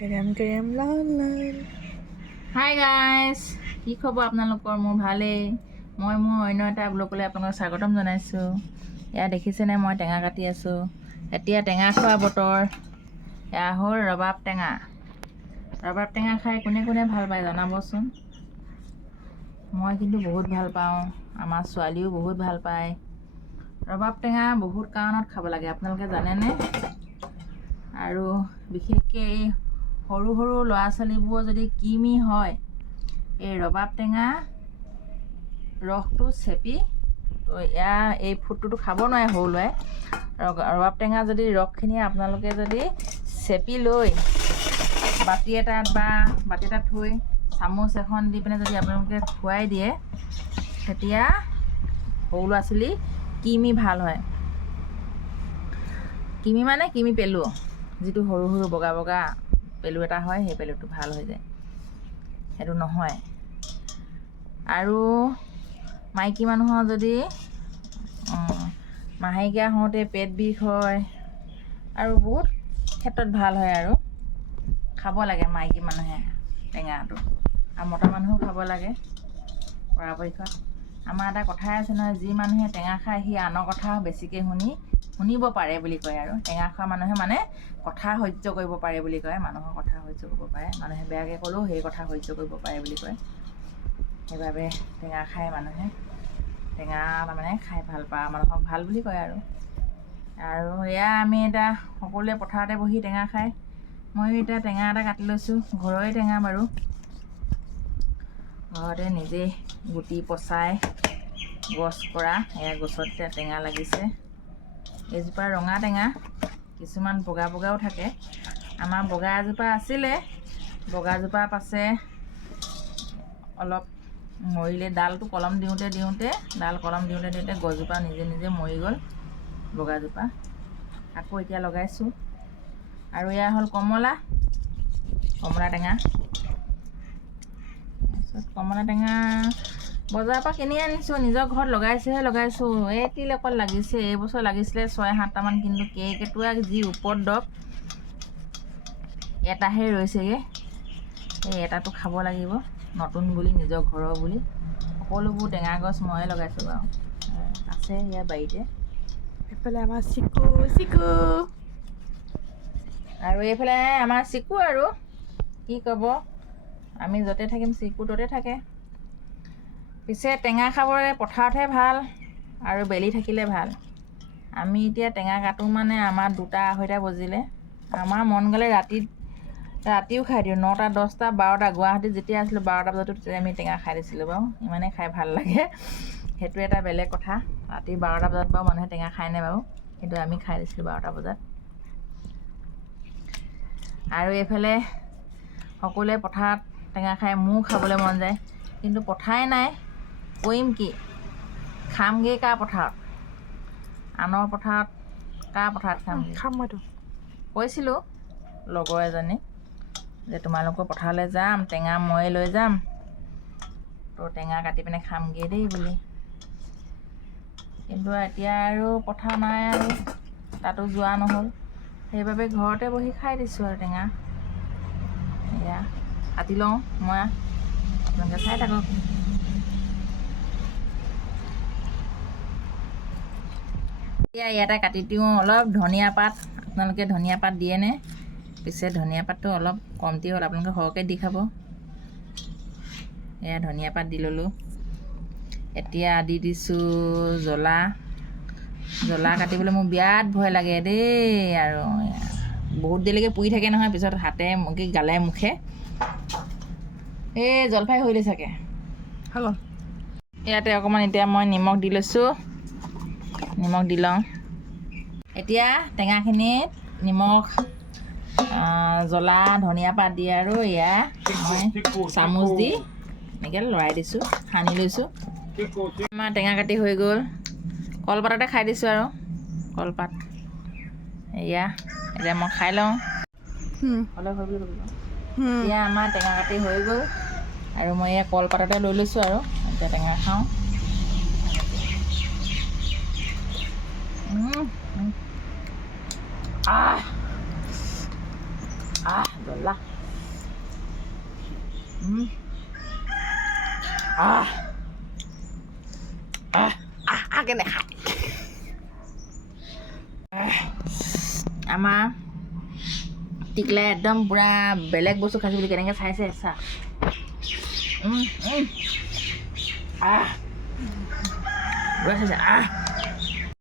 গৰম লাল লাল। Hi guys, কি খবৰ আপোনালোকৰ? মোৰ ভালেই। মই মোৰ অন্য এটা ব্লগলৈ আপোনালোকক স্বাগতম জনাইছোঁ। এয়া দেখিছেনে মই টেঙা কাটি আছোঁ। এতিয়া টেঙা খোৱা বতৰ। এয়া হ'ল ৰবাব টেঙা। ৰবাব টেঙা খাই কোনে কোনে ভাল পায় জনাবচোন। মই কিন্তু বহুত ভাল পাওঁ, আমাৰ ছোৱালীও বহুত ভাল পায়। ৰবাব টেঙা বহুত কাৰণত খাব লাগে, আপোনালোকে জানেনে? আৰু বিশেষকৈ এই সৰু সৰু ল'ৰা ছোৱালীবোৰৰ যদি কিমি হয়, এই ৰবাব টেঙা ৰসটো চেপি এই ফুটটোতো খাব নোৱাৰে সৰু ল'ৰাই। ৰবাব টেঙা যদি ৰসখিনি আপোনালোকে যদি চেপি লৈ বাতি এটাত থৈ চামুচ এখন দি পিনে যদি আপোনালোকে খুৱাই দিয়ে, তেতিয়া সৰু ল'ৰা ছোৱালী কিমি ভাল হয়। কিমি মানে কিমি পেলু, যিটো সৰু সৰু বগা বগা পেলু এটা হয়, সেই পেলুটো ভাল হৈ যায়, সেইটো নহয়। আৰু মাইকী মানুহৰ যদি মাহেকীয়া হওঁতে পেট বিষ হয় আৰু বহুত ক্ষেত্ৰত ভাল হয়, আৰু খাব লাগে মাইকী মানুহে টেঙাটো, আৰু মতা মানুহেও খাব লাগে পৰাপক্ষত। আমাৰ এটা কথাই আছে নহয়, যি মানুহে টেঙা খায় সি আনৰ কথা বেছিকৈ শুনিব পাৰে বুলি কয়। আৰু টেঙা খোৱা মানুহে মানে কথা সহ্য কৰিব পাৰে বুলি কয়, মানুহৰ কথা সহ্য কৰিব পাৰে, মানুহে বেয়াকৈ ক'লেও সেই কথা সহ্য কৰিব পাৰে বুলি কয়। সেইবাবে টেঙা খায় মানুহে, টেঙা তাৰমানে খাই ভাল পায় মানুহক ভাল বুলি কয়। আৰু এয়া আমি এতিয়া সকলোৱে পথাৰতে বহি টেঙা খাই, ময়ো এতিয়া টেঙা এটা কাটি লৈছোঁ, ঘৰৰে টেঙা বাৰু, ঘৰতে নিজেই গুটি পচাই গছ কৰা। এয়া গছত এতিয়া টেঙা লাগিছে, এইজোপা ৰঙা টেঙা, কিছুমান বগা বগাও থাকে। আমাৰ বগা এজোপা আছিলে, বগাজোপা পাছে অলপ মৰিলে, ডালটো কলম দিওঁতে গছজোপা নিজে নিজে মৰি গ'ল, বগাজোপা। আকৌ এতিয়া লগাইছোঁ। আৰু এয়া হ'ল কমলা টেঙা। তাৰপিছত কমলা টেঙা বজাৰৰ পৰা কিনি আনিছোঁ, নিজৰ ঘৰত লগাইছোঁ। এটিল অকল লাগিছে, এইবছৰ লাগিছিলে 6-7টামান, কিন্তু কেৰ্কেটুৱা যি উপদ্ৰৱ, এটাহে ৰৈছেগৈ। এই এটাটো খাব লাগিব, নতুন বুলি, নিজৰ ঘৰৰ বুলি। সকলোবোৰ টেঙা গছ ময়ে লগাইছোঁ বাৰু, আছে ইয়াৰ বাৰীতে। এইফালে আমাৰ চিকু আৰু এইফালে আমাৰ চিকু, আৰু কি ক'ব, আমি য'তে থাকিম চিকু ত'তে থাকে। পিছে টেঙা খাবলৈ পথাৰতহে ভাল, আৰু বেলি থাকিলে ভাল। আমি এতিয়া টেঙা কাটোঁ মানে আমাৰ 2টা-2:30 বজিলে। আমাৰ মন গ'লে ৰাতিও খাই দিওঁ, 9টা, 10টা, 12টা। গুৱাহাটীত যেতিয়া আছিলোঁ 12টা বজাতো তেতিয়া আমি টেঙা খাই দিছিলোঁ বাৰু, ইমানেই খাই ভাল লাগে। সেইটো এটা বেলেগ কথা। ৰাতি 12টা বজাত বাৰু মানুহে টেঙা খায়নে বাৰু, কিন্তু আমি খাই দিছিলোঁ 12টা বজাত। আৰু এইফালে সকলোৱে পথাৰত টেঙা খাই, মোৰো খাবলৈ মন যায়, কিন্তু পথাৰে নাই, কৰিম কি, খামগৈ কাৰ পথাৰত? আনৰ পথাৰত, কাৰ পথাৰত খামগৈ? খাম মইতো। কৈছিলোঁ লগৰ এজনী যে তোমালোকৰ পথাৰলৈ যাম, টেঙা ময়ে লৈ যাম, তো টেঙা কাটি পিনে খামগৈ দেই বুলি। কিন্তু এতিয়া আৰু পথাৰ নাই, আৰু তাতো যোৱা নহ'ল, সেইবাবে ঘৰতে বহি খাই দিছোঁ আৰু টেঙা। এয়া কাটি লওঁ মই, আপোনালোকে চাই থাকক। এতিয়া ইয়াতে কাটি দিওঁ অলপ ধনিয়া পাত। আপোনালোকে ধনিয়া পাত দিয়েনে? পিছে ধনিয়া পাতটো অলপ কমটি হ'ল, আপোনালোকে সৰহকৈ দি খাব। এয়া ধনিয়া পাত দি ল'লোঁ। এতিয়া দি দিছোঁ জ্বলা কাটিবলৈ মোৰ বিৰাট ভয় লাগে দেই, আৰু বহুত দেৰিলৈকে পুৰি থাকে নহয়, পিছত হাতে গালে মুখে। এই জলফাই হৈলে চাগে। হ'ল ইয়াতে অকণমান এতিয়া মই নিমখ দি লৈছোঁ, নিমখ দি লওঁ। এতিয়া টেঙাখিনিত নিমখ, জ্বলা, ধনিয়া পাত দি, আৰু এয়া মই চামুচ দি এনেকৈ লৰাই দিছোঁ, সানি লৈছোঁ। আমাৰ টেঙা কাটি হৈ গ'ল, কলপাততে খাই দিছোঁ। আৰু কলপাত এতিয়া মই খাই লওঁ। এতিয়া আমাৰ টেঙা কাটি হৈ গ'ল, আৰু মই এয়া কলপাততে লৈ লৈছোঁ, আৰু এতিয়া টেঙা খাওঁ। জ্বলা কেনে খায় আমাৰ টিকলাই একদম পূৰা বেলেগ বস্তু খাইছোঁ বুলি কেনেকৈ চাইছে চা পূৰা চাইছে